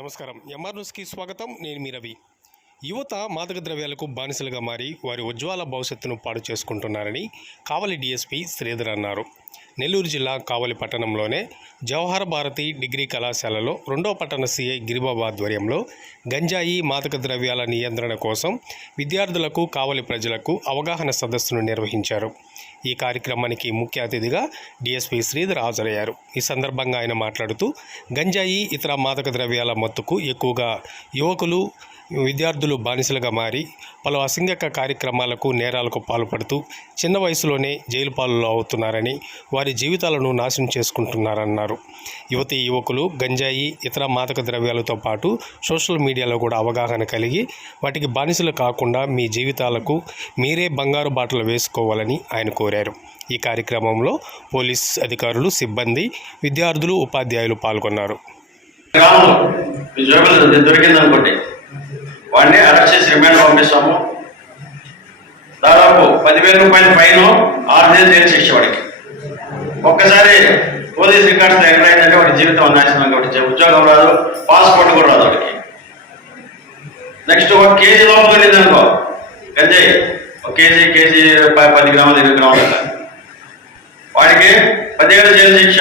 నమస్కారం. ఎంఆర్ న్యూస్కి స్వాగతం. నేను మీ రవి. యువత మాదక ద్రవ్యాలకు బానిసలుగా మారి వారి ఉజ్వల భవిష్యత్తును పాడు చేసుకుంటున్నారని కావలి డీఎస్పీ శ్రీధర్ అన్నారు. నెల్లూరు జిల్లా కావలి పట్టణంలోనే జవహర్ భారతి డిగ్రీ కళాశాలలో 2వ పట్టణ సిఐ గిరిబాబు ఆధ్వర్యంలో గంజాయి మాదక ద్రవ్యాల నియంత్రణ కోసం విద్యార్థులకు కావలి ప్రజలకు అవగాహన సదస్సును నిర్వహించారు. ఈ కార్యక్రమానికి ముఖ్య అతిథిగా డీఎస్పీ శ్రీధర్ హాజరయ్యారు. ఈ సందర్భంగా ఆయన మాట్లాడుతూ గంజాయి ఇతర మాదక ద్రవ్యాల మత్తుకు ఎక్కువగా యువకులు విద్యార్థులు బానిసలుగా మారి పలు అసంఘిక కార్యక్రమాలకు నేరాలకు పాల్పడుతూ చిన్న వయసులోనే జైలు పాలు అవుతున్నారని వారి జీవితాలను నాశనం చేసుకుంటున్నారన్నారు. యువకులు గంజాయి ఇతర మాదక ద్రవ్యాలతో పాటు సోషల్ మీడియాలో కూడా అవగాహన కలిగి వాటికి బానిసలు కాకుండా మీ జీవితాలకు మీరే బంగారు బాటలు వేసుకోవాలని ఆయన కోరారు. ఈ కార్యక్రమంలో పోలీస్ అధికారులు, సిబ్బంది, విద్యార్థులు, ఉపాధ్యాయులు పాల్గొన్నారు. వాడిని అరెస్ట్ చేసి రిమాండ్ పంపిస్తాము. దాదాపు 10,000 రూపాయల ఫైన్, 6 నెలలు జైలు శిక్ష. వాడికి ఒక్కసారి పోలీస్ రికార్డ్స్ ఎంటర్ అయిందంటే వాడి జీవితం నాశనం. కాబట్టి ఉద్యోగం రాదు, పాస్పోర్ట్ కూడా రాదు వాడికి. నెక్స్ట్ 1 కేజీ లోపల వెళ్ళింది అనుకో గంజాయి, 1 కేజీ 10 గ్రాములు 20 గ్రాములు వాడికి 10 ఏళ్ళ జైలు శిక్ష,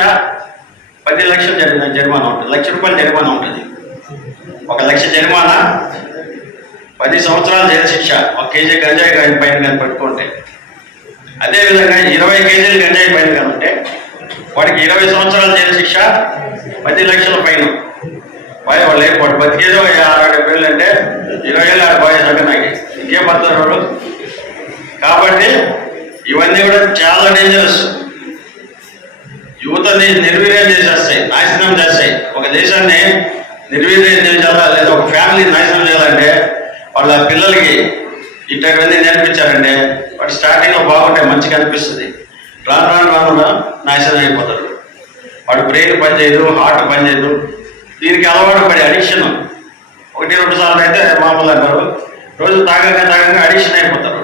10 లక్షలు జరిమానా ఉంటుంది. 1,00,000 రూపాయలు జరిమానా ఉంటుంది. 1 లక్ష జరిమానా, 10 సంవత్సరాల జైలు శిక్ష 1 కేజీ గంజాయి పైన కానీ పట్టుకుంటే. అదేవిధంగా 20 కేజీలు గంజాయి పైన కానీ ఉంటే వాడికి 20 సంవత్సరాల జైలు శిక్ష, 10 లక్షల పైన. వాళ్ళు లేకపోతే బతికేదో 6-7 ఏళ్ళు అంటే 20 ఏళ్ళు ఆడ బాగా నాకు ఇంకేం పడతారు వాడు. కాబట్టి ఇవన్నీ కూడా చాలా డేంజరస్. యువతని నిర్వీర్యం చేసేస్తాయి, నాశనం చేస్తాయి. ఒక దేశాన్ని నిర్వీర్యం చేయాలా లేదా ఒక ఫ్యామిలీని నాశనం చేయాలంటే వాళ్ళ పిల్లలకి ఇట్లాంటివన్నీ నేర్పించారంటే వాడు స్టార్టింగ్లో బాగుంటాయి, మంచిగా అనిపిస్తుంది. రాను నాశనం అయిపోతాడు. వాడు బ్రెయిన్ పనిచేయదు, హార్ట్ పనిచేయదు. దీనికి అలవాటు పడి అడిక్షన్ 1-2 సార్లు అయితే మామూలు అంటారు. రోజు తాగగా అడిక్షన్ అయిపోతారు.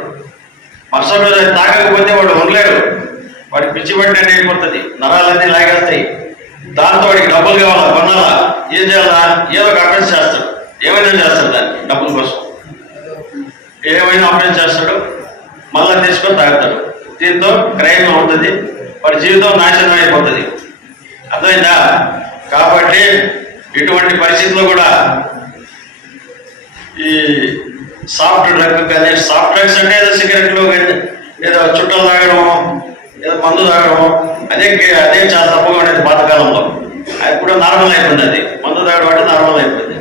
మరుసటి రోజు తాగకపోతే వాడు ఉండలేడు. వాడికి పిచ్చి పట్టినట్టు అయిపోతుంది, నరాలన్నీ లాగేస్తాయి. దాంతో వాడికి డబ్బులు కావాలా, కొనాలా, ఏం చేయాలా, ఏదో ఒక అఫెన్స్ చేస్తాడు. ఏమైనా చేస్తాడు దాన్ని డబ్బుల కోసం. ఏమైనా అఫెన్స్ చేస్తాడు, మళ్ళీ తీసుకొని తాగుతాడు. దీంతో క్రైమ్ అవుతుంది, వాడి జీవితం నాశనం అయిపోతుంది. అర్థమైందా? కాబట్టి ఇటువంటి పరిస్థితుల్లో కూడా ఈ సాఫ్ట్ డ్రగ్ కానీ, సాఫ్ట్ డ్రగ్స్ అంటే ఏదో సిగరెట్లు, ఏదో చుట్టలు తాగడము, ఏదో మందు తాగడము, అదే చాలా తప్పుగా ఉండేది పాతకాలంలో. అది కూడా నార్మల్ అయిపోయింది. అది మందు తాగడం అంటే నార్మల్ అయిపోయింది.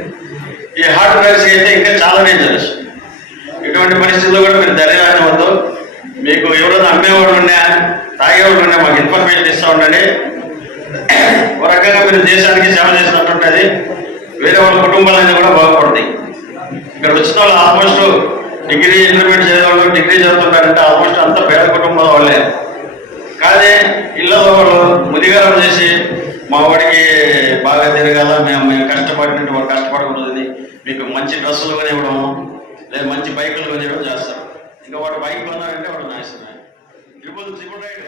ఈ హార్డ్ డ్రగ్స్ అయితే ఇంకా చాలా డేంజరస్. ఇటువంటి పరిస్థితుల్లో కూడా మీరు ధైర్యం వద్దు. మీకు ఎవరైనా అమ్మేవాడు ఉన్నా, తాగేవాడు ఉన్నా మాకు ఇన్ఫర్మేషన్ ఇస్తూ ఉండండి. ఒక రకంగా మీరు దేశానికి సేవ చేసినట్టుంటుంది. వేరే వాళ్ళ కుటుంబాలన్నీ కూడా బాగుపడతాయి. ఇక్కడ వచ్చిన వాళ్ళు ఆల్మోస్ట్ డిగ్రీ, ఇంటర్మీడియట్ చదివేవాళ్ళు, డిగ్రీ చదువుతుంటారంటే ఆల్మోస్ట్ అంతా పేద కుటుంబాల వాళ్ళే. కానీ ఇళ్ళలో వాళ్ళు ముదిగారం చేసి మా వాడికి బాగా తిరగాల, మేము కష్టపడినట్టు వాడు కష్టపడకూడదని మీకు మంచి డ్రెస్సులు కొనివ్వడం లేదా మంచి బైకులు కొనివ్వడం చేస్తారు. ఇంకా వాడు బైక్ కొన్నారంటే వాడు నాశనమే. 300 రైడ్